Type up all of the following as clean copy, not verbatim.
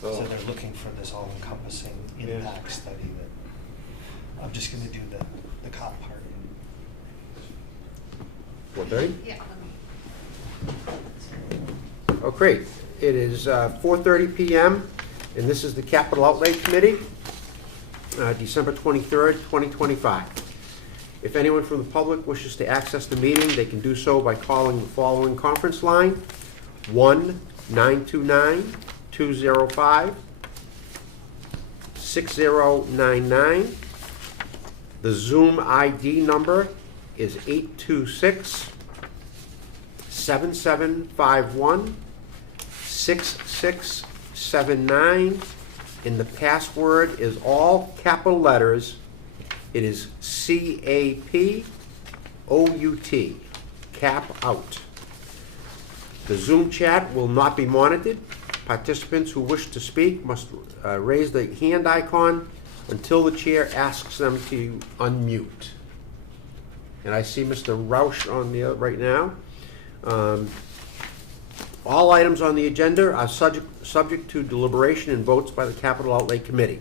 So they're looking for this all-encompassing impact study that, I'm just gonna do the cop part. 4:30? Yeah. Oh, great. It is 4:30 PM, and this is the Capital Outlay Committee, December 23rd, 2025. If anyone from the public wishes to access the meeting, they can do so by calling the following conference line, 1-929-205-6099. The Zoom ID number is 826-7751-6679, and the password is all capital letters. It is CAPOUT, cap out. The Zoom chat will not be monitored. Participants who wish to speak must raise the hand icon until the chair asks them to unmute. And I see Mr. Roush on the right now. All items on the agenda are subject to deliberation and votes by the Capital Outlay Committee.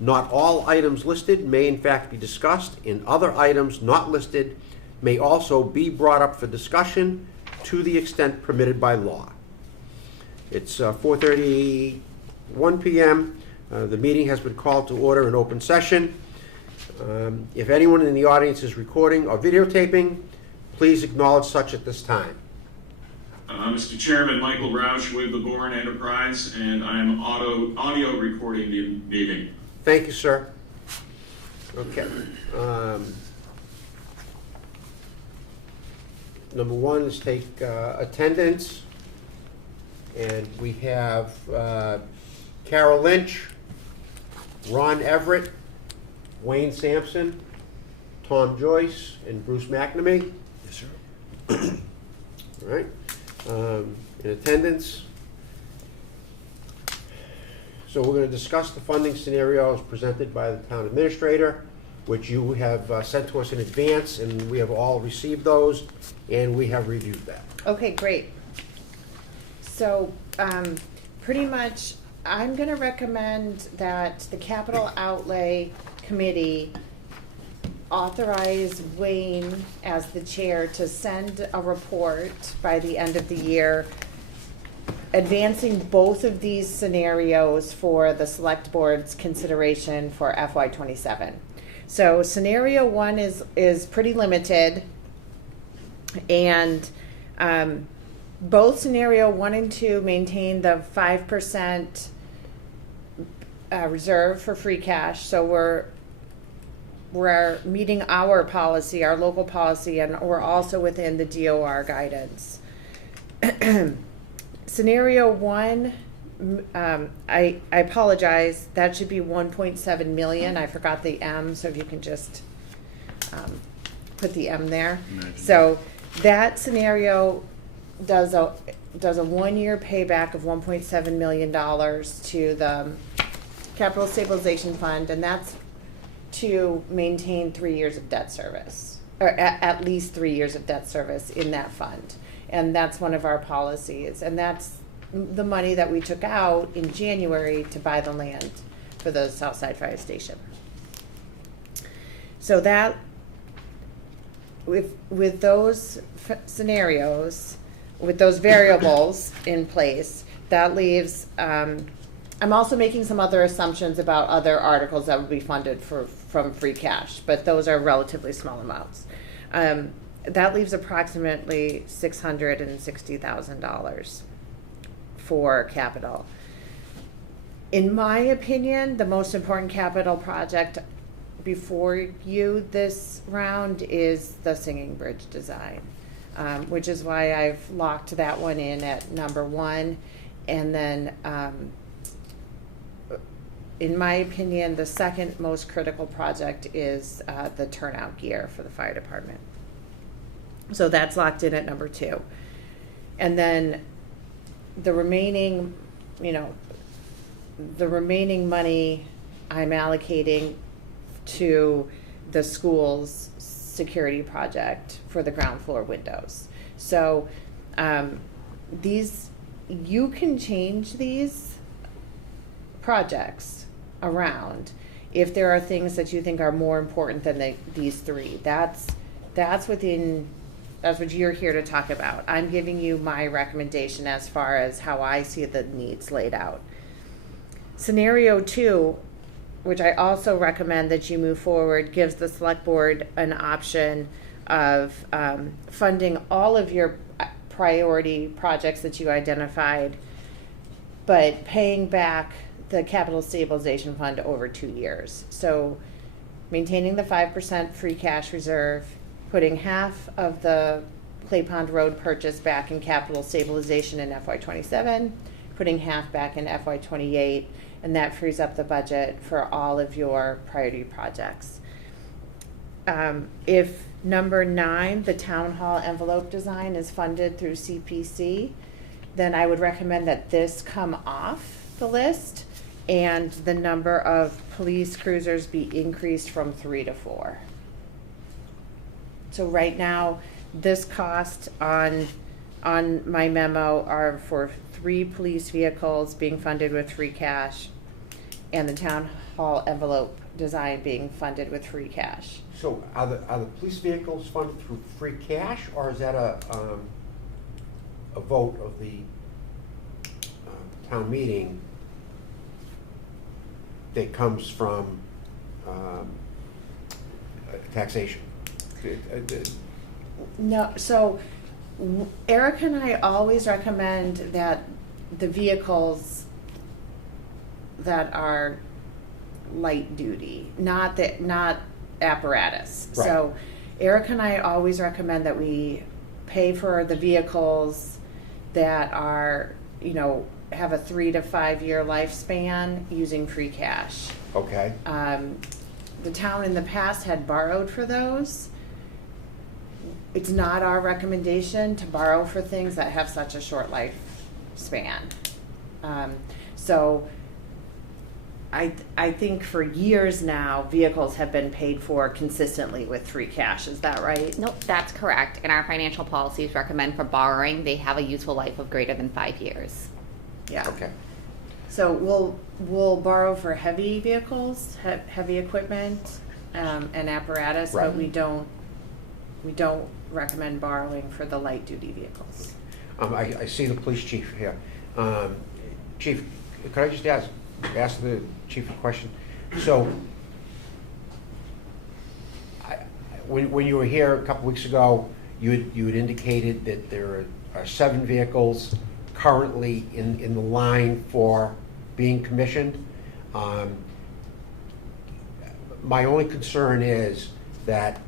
Not all items listed may in fact be discussed, and other items not listed may also be brought up for discussion to the extent permitted by law. It's 4:31 p.m. The meeting has been called to order in open session. If anyone in the audience is recording or videotaping, please acknowledge such at this time. Mr. Chairman, Michael Roush with the Bourne Enterprise, and I am audio recording the meeting. Thank you, sir. Okay. Number one is take attendance. And we have Carol Lynch, Ron Everett, Wayne Sampson, Tom Joyce, and Bruce McNamee. Yes, sir. All right. In attendance. So we're going to discuss the funding scenarios presented by the town administrator, which you have sent to us in advance, and we have all received those, and we have reviewed that. Okay, great. So, pretty much, I'm gonna recommend that the Capital Outlay Committee authorize Wayne as the chair to send a report by the end of the year advancing both of these scenarios for the select board's consideration for FY27. So scenario one is pretty limited, and both scenario 1 and 2 maintain the 5% reserve for free cash. So we're meeting our policy, our local policy, and we're also within the DOR guidance. Scenario 1, I apologize, that should be 1.7 million. I forgot the M, so if you can just put the M there. So that scenario does a 1-year payback of $1.7 million to the Capital Stabilization Fund, and that's to maintain 3 years of debt service, or at least 3 years of debt service in that fund. And that's one of our policies, and that's the money that we took out in January to buy the land for the Southside Fire Station. So that, with those scenarios, with those variables in place, that leaves, I'm also making some other assumptions about other articles that would be funded from free cash, but those are relatively small amounts. That leaves approximately $660,000 for capital. In my opinion, the most important capital project before you this round is the Singing Bridge design. Which is why I've locked that one in at number 1. And then, in my opinion, the second most critical project is the turnout gear for the fire department. So that's locked in at number 2. And then the remaining, the remaining money I'm allocating to the school's security project for the ground floor windows. So these, you can change these projects around. If there are things that you think are more important than these three, that's what you're here to talk about. I'm giving you my recommendation as far as how I see the needs laid out. Scenario 2, which I also recommend that you move forward, gives the select board an option of funding all of your priority projects that you identified, but paying back the capital stabilization fund over 2 years. So maintaining the 5% free cash reserve, putting half of the Clay Pond Road purchase back in capital stabilization in FY27, putting half back in FY28, and that frees up the budget for all of your priority projects. If number 9, the town hall envelope design, is funded through CPC, then I would recommend that this come off the list and the number of police cruisers be increased from 3 to 4. So right now, this cost on my memo are for 3 police vehicles being funded with free cash and the town hall envelope design being funded with free cash. So are the police vehicles funded through free cash, or is that a vote of the town meeting that comes from taxation? No, so Eric and I always recommend that the vehicles that are light duty, not apparatus. Right. So Eric and I always recommend that we pay for the vehicles that are, have a 3 to 5 year lifespan using free cash. Okay. The town in the past had borrowed for those. It's not our recommendation to borrow for things that have such a short lifespan. So I think for years now, vehicles have been paid for consistently with free cash. Is that right? Nope, that's correct. And our financial policies recommend for borrowing, they have a useful life of greater than 5 years. Yeah. Okay. So we'll borrow for heavy vehicles, heavy equipment, and apparatus, Right. but we don't recommend borrowing for the light duty vehicles. I see the police chief here. Chief, could I just ask the chief a question? So, when you were here a couple weeks ago, you had indicated that there are 7 vehicles currently in the line for being commissioned. My only concern is that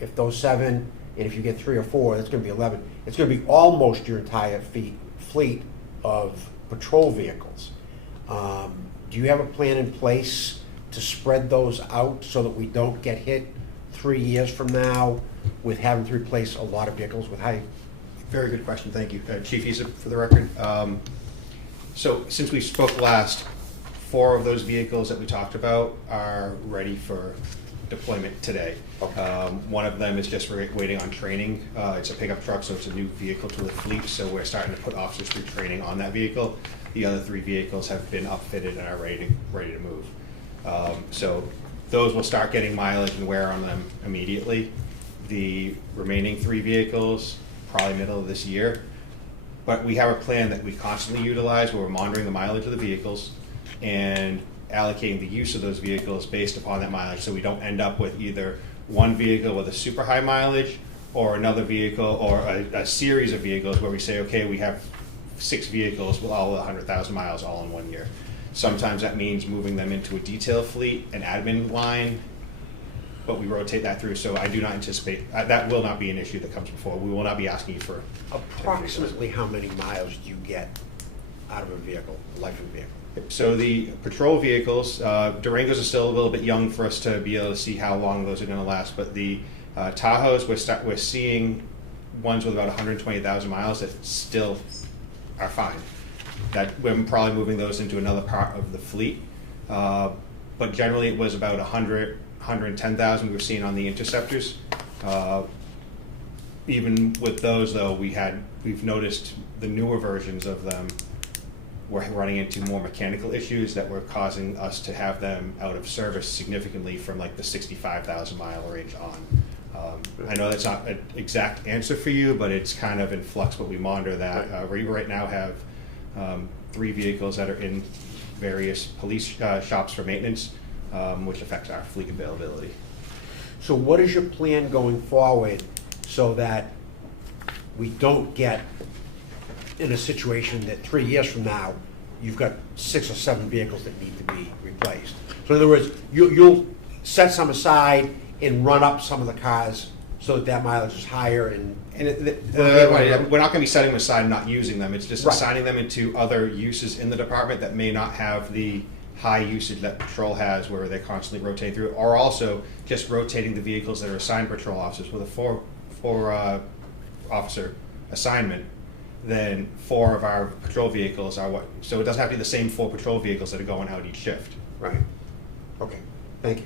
if those 7, and if you get 3 or 4, that's going to be 11. It's going to be almost your entire fleet of patrol vehicles. Do you have a plan in place to spread those out so that we don't get hit 3 years from now with having to replace a lot of vehicles with high? Very good question, thank you. Chief Issa, for the record. So since we spoke last, 4 of those vehicles that we talked about are ready for deployment today. Okay. One of them is just waiting on training. It's a pickup truck, so it's a new vehicle to the fleet, so we're starting to put officers through training on that vehicle. The other 3 vehicles have been upfitted and are ready to move. So those will start getting mileage and wear on them immediately. The remaining 3 vehicles, probably middle of this year. But we have a plan that we constantly utilize where we're monitoring the mileage of the vehicles and allocating the use of those vehicles based upon that mileage, so we don't end up with either one vehicle with a super high mileage or another vehicle or a series of vehicles where we say, okay, we have 6 vehicles with all 100,000 miles all in 1 year. Sometimes that means moving them into a detail fleet, an admin line, but we rotate that through, so I do not anticipate, that will not be an issue that comes before. We will not be asking you for. Approximately how many miles do you get out of a vehicle, life of a vehicle? So the patrol vehicles, Durangos are still a little bit young for us to be able to see how long those are going to last, but the Tahoes, we're seeing ones with about 120,000 miles that still are fine. That we're probably moving those into another part of the fleet, but generally it was about 110,000 we were seeing on the Interceptors. Even with those though, we've noticed the newer versions of them we're running into more mechanical issues that were causing us to have them out of service significantly from like the 65,000 mile range on. I know that's not an exact answer for you, but it's kind of in flux, but we monitor that. We right now have 3 vehicles that are in various police shops for maintenance, which affects our fleet availability. So what is your plan going forward so that we don't get in a situation that 3 years from now, you've got 6 or 7 vehicles that need to be replaced? So in other words, you'll set some aside and run up some of the cars so that mileage is higher and We're not going to be setting them aside and not using them. It's just Right. assigning them into other uses in the department that may not have the high usage that patrol has, where they're constantly rotating through, or also just rotating the vehicles that are assigned patrol officers with a four officer assignment. Then 4 of our patrol vehicles are what. So it doesn't have to be the same 4 patrol vehicles that are going out each shift. Right. Okay, thank you.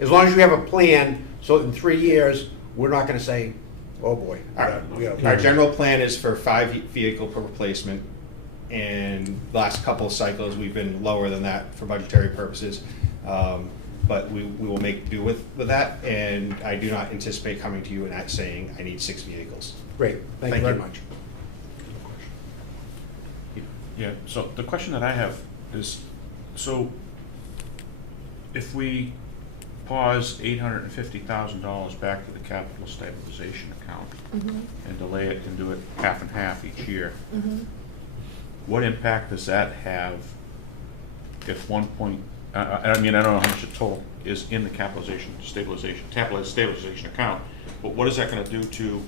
As long as you have a plan, so in 3 years, we're not gonna say, oh boy. Our general plan is for 5 vehicle per replacement, and the last couple of cycles we've been lower than that for budgetary purposes. But we will make do with that, and I do not anticipate coming to you and saying I need 6 vehicles. Great, thank you Thank very you. much. Yeah, so the question that I have is, so if we pause $850,000 back to the capital stabilization account and delay it and do it half and half each year, what impact does that have if I don't know how much the total is in the capital stabilization account, but what is that going to do to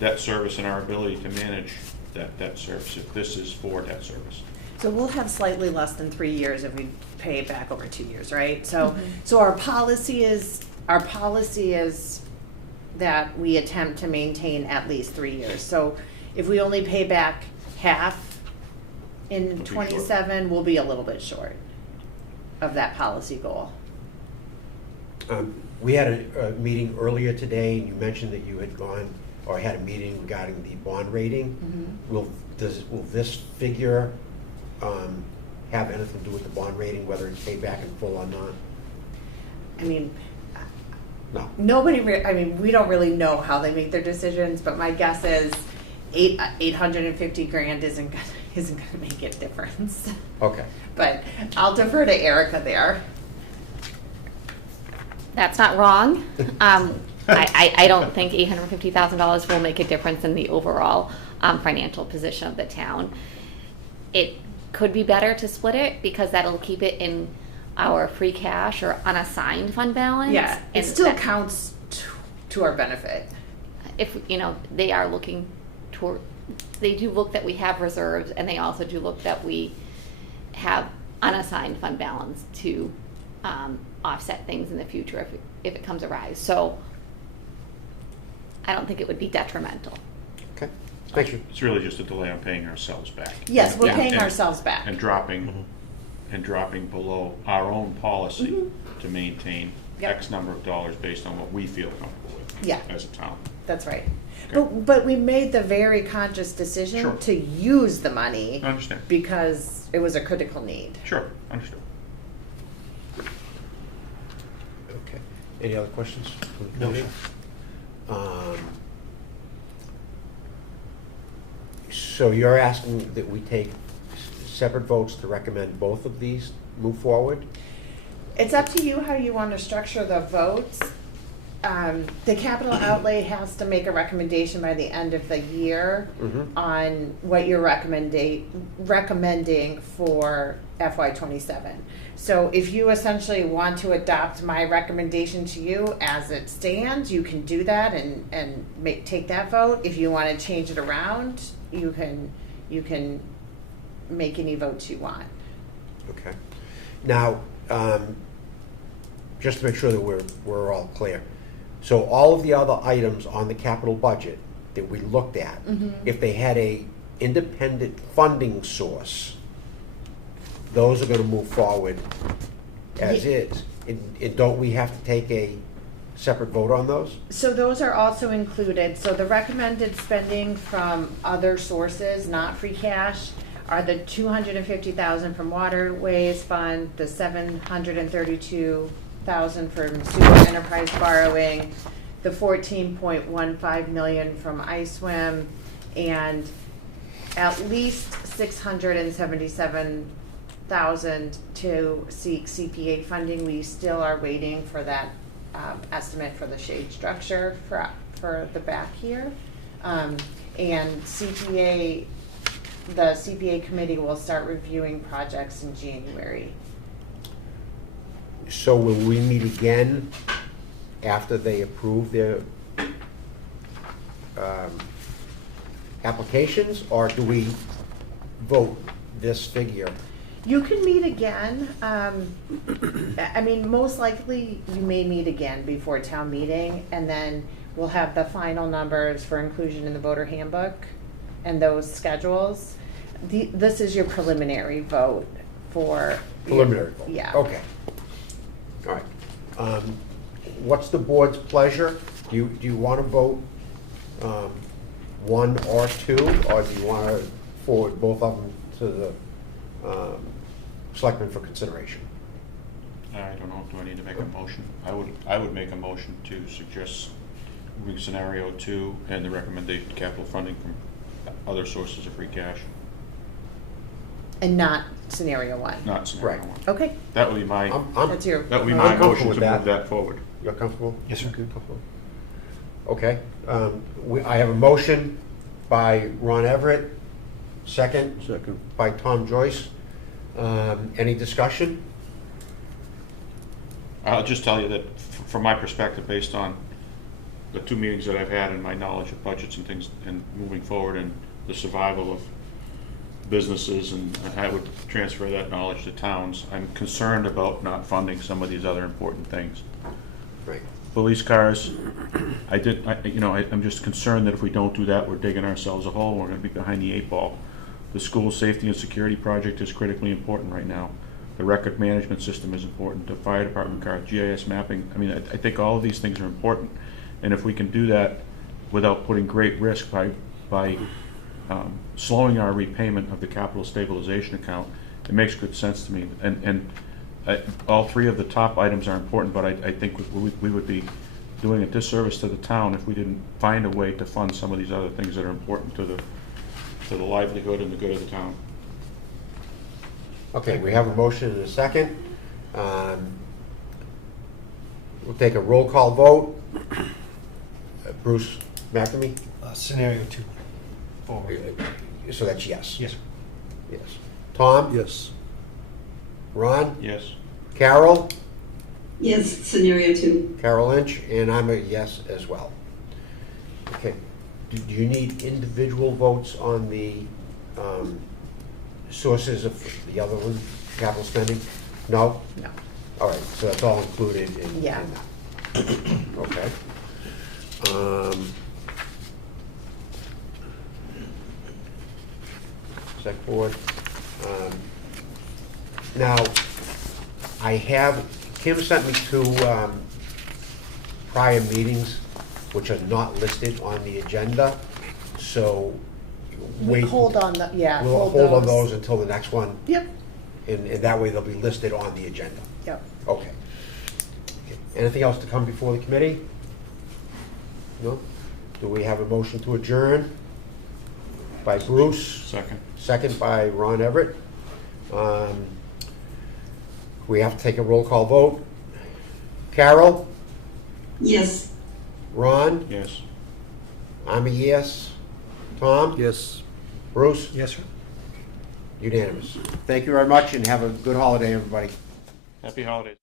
debt service and our ability to manage that debt service if this is for debt service? So we'll have slightly less than 3 years if we pay it back over 2 years, right? So, so our policy is that we attempt to maintain at least 3 years. So if we only pay back half in We'll be 27, we'll be a little bit short of that policy goal. We had a meeting earlier today, and you mentioned that you had gone, or had a meeting regarding the bond rating. Will this figure have anything to do with the bond rating, whether it's paid back in full or not? I mean, No. we don't really know how they make their decisions, but my guess is $850,000 isn't gonna make a difference. Okay. But I'll defer to Erica there. That's not wrong. I don't think $850,000 will make a difference in the overall financial position of the town. It could be better to split it because that'll keep it in our free cash or unassigned fund balance. Yeah, it and still that- counts to our benefit. If, they are looking toward, they do look that we have reserves, and they also do look that we have unassigned fund balance to offset things in the future if it comes arise. So I don't think it would be detrimental. Okay, thank you. It's really just a delay on paying ourselves back. Yes, we're Yeah. paying And- ourselves back. And dropping below our own policy to maintain Yep. X number of dollars based on what we feel comfortable with Yeah. as a town. That's right. Okay. But we made the very conscious decision Sure. to use the money I understand. because it was a critical need. Sure, understood. Okay. Any other questions? from the No, commission? So you're asking that we take separate votes to recommend both of these move forward? It's up to you how you want to structure the votes. The capital outlay has to make a recommendation by the end of the year on what you're recommending for FY '27. So if you essentially want to adopt my recommendation to you as it stands, you can do that and take that vote. If you want to change it around, you can make any votes you want. Okay. Now, just to make sure that we're all clear. So all of the other items on the capital budget that we looked at, if they had a independent funding source, those are gonna move forward as is. And don't we have to take a separate vote on those? So those are also included. So the recommended spending from other sources, not free cash, are the 250,000 from waterways fund, the 732,000 from sewer enterprise borrowing, the 14.15 million from ISWIM, and at least 677,000 to seek CPA funding. We still are waiting for that estimate for the shade structure for the back here. And CPA, the CPA committee will start reviewing projects in January. So will we meet again after they approve their applications, or do we vote this figure? You can meet again. I mean, most likely you may meet again before town meeting, and then we'll have the final numbers for inclusion in the voter handbook and those schedules. This is your preliminary vote for. Preliminary vote? Yeah. Okay. All right. What's the board's pleasure? Do you want to vote one or two, or do you want to forward both of them to the selectmen for consideration? I don't know, do I need to make a motion? I would make a motion to suggest moving scenario 2 and the recommendation capital funding from other sources of free cash, And not scenario 1. not scenario Right. 1. Okay, That would be my, that's your. that would be I'm my comfortable motion with to that. move that forward. You're comfortable? Yes, sir. Comfortable. Okay. I have a motion by Ron Everett, second by Tom Joyce. Any discussion? I'll just tell you that from my perspective, based on the 2 meetings that I've had and my knowledge of budgets and things and moving forward and the survival of businesses, and I would transfer that knowledge to towns, I'm concerned about not funding some of these other important things. Right. Police cars, I'm just concerned that if we don't do that, we're digging ourselves a hole, we're gonna be behind the 8 ball. The school safety and security project is critically important right now. The record management system is important, the fire department car, GIS mapping. I mean, I think all of these things are important. And if we can do that without putting great risk by slowing our repayment of the capital stabilization account, it makes good sense to me. And all 3 of the top items are important, but I think we would be doing a disservice to the town if we didn't find a way to fund some of these other things that are important to the livelihood and the good of the town. Okay, we have a motion and a second. We'll take a roll call vote. Bruce McNamee? Scenario 2, forward. So that's yes? Yes, sir. Yes. Tom? Yes. Ron? Yes? Carol? Yes, scenario 2. Carol Lynch, and I'm a yes as well. Okay, do you need individual votes on the sources of the other one, capital spending? No? No. All right, so that's all included in Yeah. in that. Okay. Select board. Now, Kim sent me 2 prior meetings which are not listed on the agenda, so We wait. hold on the, yeah, We'll hold on those until the next one, Yep, and that way they'll be listed on the agenda. yep. Okay. Anything else to come before the committee? No? Do we have a motion to adjourn? By Bruce, Second? second by Ron Everett. We have to take a roll call vote. Carol? Yes. Ron? Yes. I'm a yes. Tom? Yes. Bruce? Yes, sir. Unanimous. Thank you very much, and have a good holiday, everybody. Happy holidays.